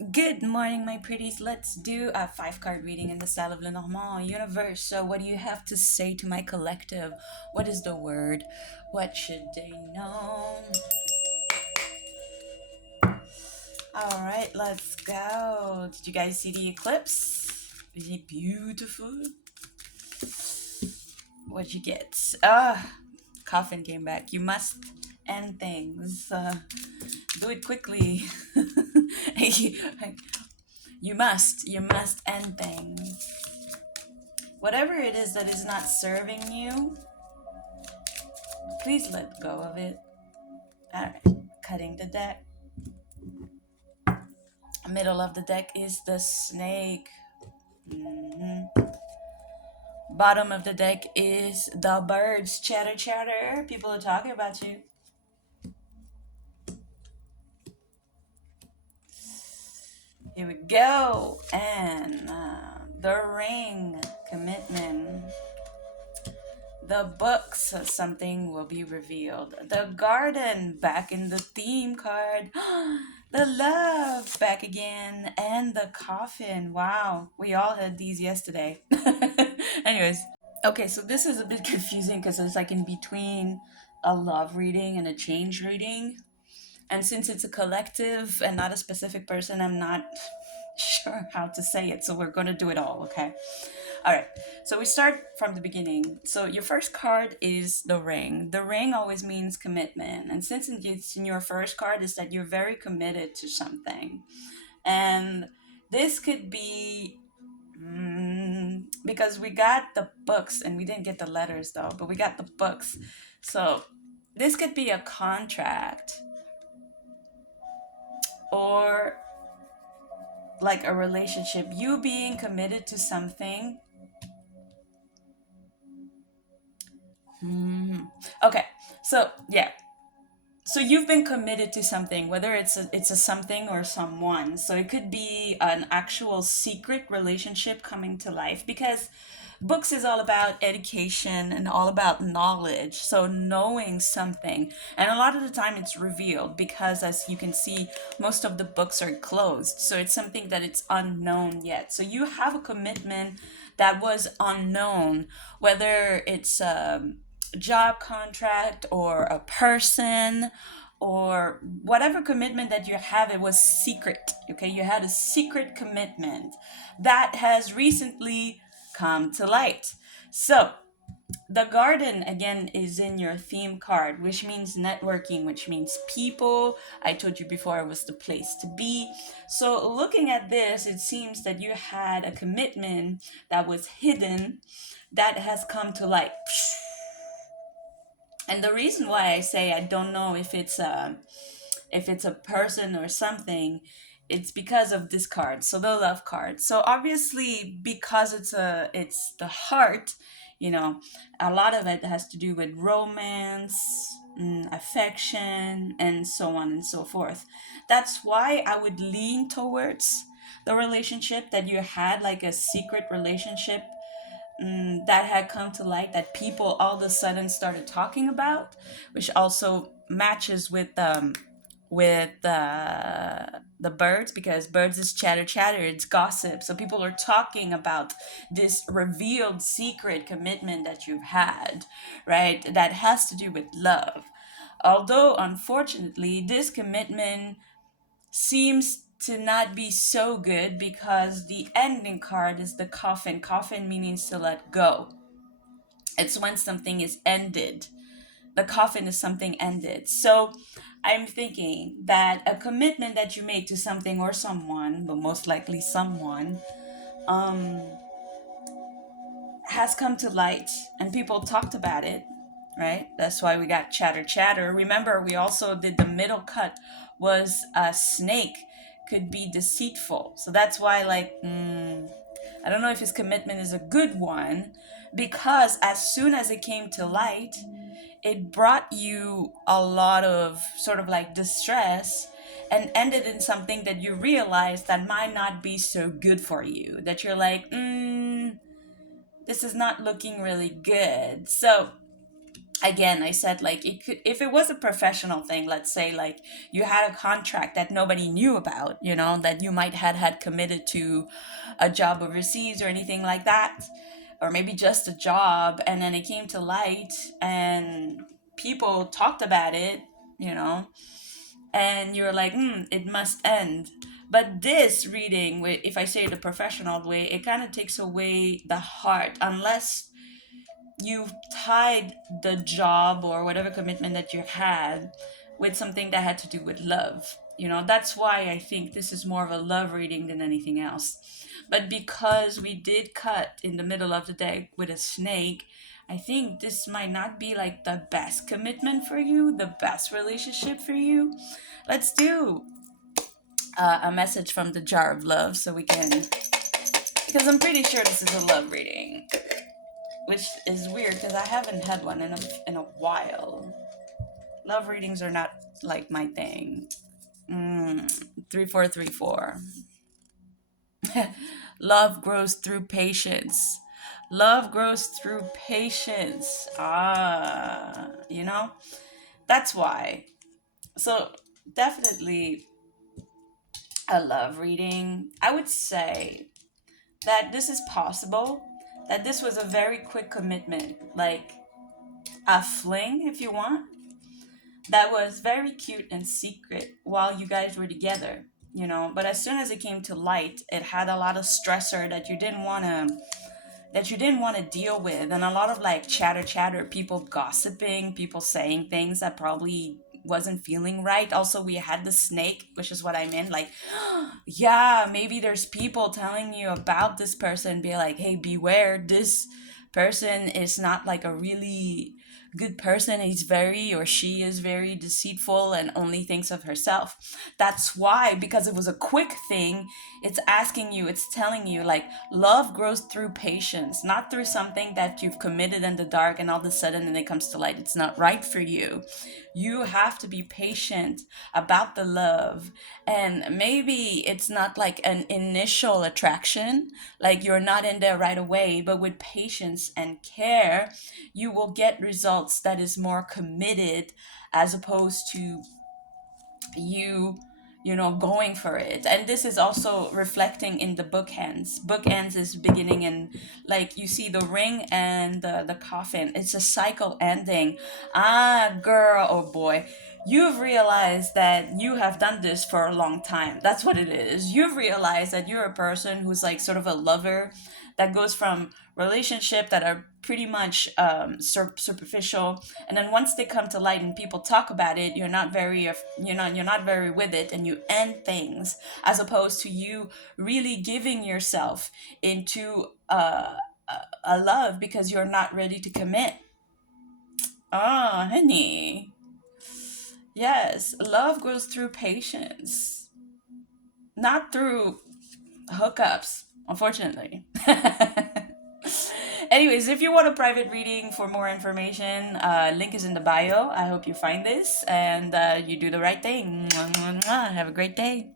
Good morning, my pretties. Let's do a five-card reading in the style of Lenormand. Universe, so what do you have to say to my collective? What is the word? What should they know? All right, let's go. Did you guys see the eclipse? Is it beautiful? What'd you get? Coffin came back. You must end things. Do it quickly. You must end things. Whatever it is that is not serving you, please let go of it. Alright, cutting the deck. Middle of the deck is the snake. Bottom of the deck is the birds. Chatter, chatter. People are talking about you. Here we go. And the ring. Commitment. The books, something will be revealed. The garden, back in the theme card. The love, back again. And the coffin. Wow, we all had these yesterday. Anyways, okay, so this is a bit confusing because it's like in between a love reading and a change reading. And since it's a collective and not a specific person, I'm not sure how to say it. So we're going to do it all, okay? All right, so we start from the beginning. So your first card is the ring. The ring always means commitment. And since it's in your first card, is that you're very committed to something. And this could be because we got the books and we didn't get the letters though, but we got the books. So this could be a contract or like a relationship, you being committed to something. Okay, so yeah, so you've been committed to something, whether it's a something or someone. So it could be an actual secret relationship coming to life because books is all about education and all about knowledge, so knowing something. And a lot of the time it's revealed because, as you can see, most of the books are closed, so it's something that it's unknown yet. So you have a commitment that was unknown, whether it's job contract or a person or whatever commitment that you have. It was secret. Okay, you had a secret commitment that has recently come to light. So the garden again is in your theme card, which means networking, which means people. I told you before it was the place to be. So looking at this, it seems that you had a commitment that was hidden that has come to light. And the reason why I say I don't know if it's a person or something, it's because of this card. So the love card. So obviously because it's the heart, a lot of it has to do with romance, affection, and so on and so forth. That's why I would lean towards the relationship that you had, like a secret relationship that had come to light that people all of a sudden started talking about, which also matches with the birds, because birds is chatter chatter, it's gossip. So people are talking about this revealed secret commitment that you've had, right? That has to do with love. Although unfortunately, this commitment seems to not be so good because the ending card is the coffin. Coffin meaning to let go. It's when something is ended. The coffin is something ended. So I'm thinking that a commitment that you made to something or someone, but most likely someone, um, has come to light and people talked about it, right? That's why we got chatter chatter. Remember, we also did the middle cut was a snake could be deceitful. So that's why, like, I don't know if his commitment is a good one, because as soon as it came to light, it brought you a lot of sort of like distress and ended in something that you realized that might not be so good for you. That you're like, this is not looking really good. So again, I said, like, it could, if it was a professional thing, let's say like you had a contract that nobody knew about, that you might had committed to a job overseas or anything like that, or maybe just a job, and then it came to light and people talked about it, you know and you're like, it must end. But this reading, if I say it the professional way, it kind of takes away the heart, unless you've tied the job or whatever commitment that you had with something that had to do with love. That's why I think this is more of a love reading than anything else. But because we did cut in the middle of the day with a snake, I think this might not be like the best commitment for you, the best relationship for you. Let's do a message from the jar of love so we can, because I'm pretty sure this is a love reading, which is weird because I haven't had one in a while. Love readings are not like my thing. 3434. Love grows through patience. Love grows through patience. That's why. So, definitely a love reading. I would say that this is possible, that this was a very quick commitment, like a fling, if you want, that was very cute and secret while you guys were together, but as soon as it came to light, it had a lot of stressor that you didn't want to deal with, and a lot of like chatter, people gossiping, people saying things that probably wasn't feeling right. Also, we had the snake, which is what I meant, like, yeah, maybe there's people telling you about this person, be like, hey, beware, this person is not like a really good person. He's very, or she is very deceitful and only thinks of herself. That's why, because it was a quick thing, it's telling you, like, love grows through patience, not through something that you've committed in the dark and all of a sudden and it comes to light, it's not right for you. You have to be patient about the love. And maybe it's not like an initial attraction, like you're not in there right away, but with patience and care, you will get results that is more committed, as opposed to you going for it. And this is also reflecting in the bookends is beginning, and like you see the ring and the coffin, it's a cycle ending. Girl, oh boy, you've realized that you have done this for a long time. That's what it is. You've realized that you're a person who's like sort of a lover, that goes from relationship that are pretty much superficial, and then once they come to light and people talk about it, you're not very with it, and you end things, as opposed to you really giving yourself into a love because you're not ready to commit. Oh, honey, yes, love grows through patience, not through hookups, unfortunately. Anyways, if you want a private reading for more information, link is in the bio. I hope you find this and you do the right thing. Have a great day.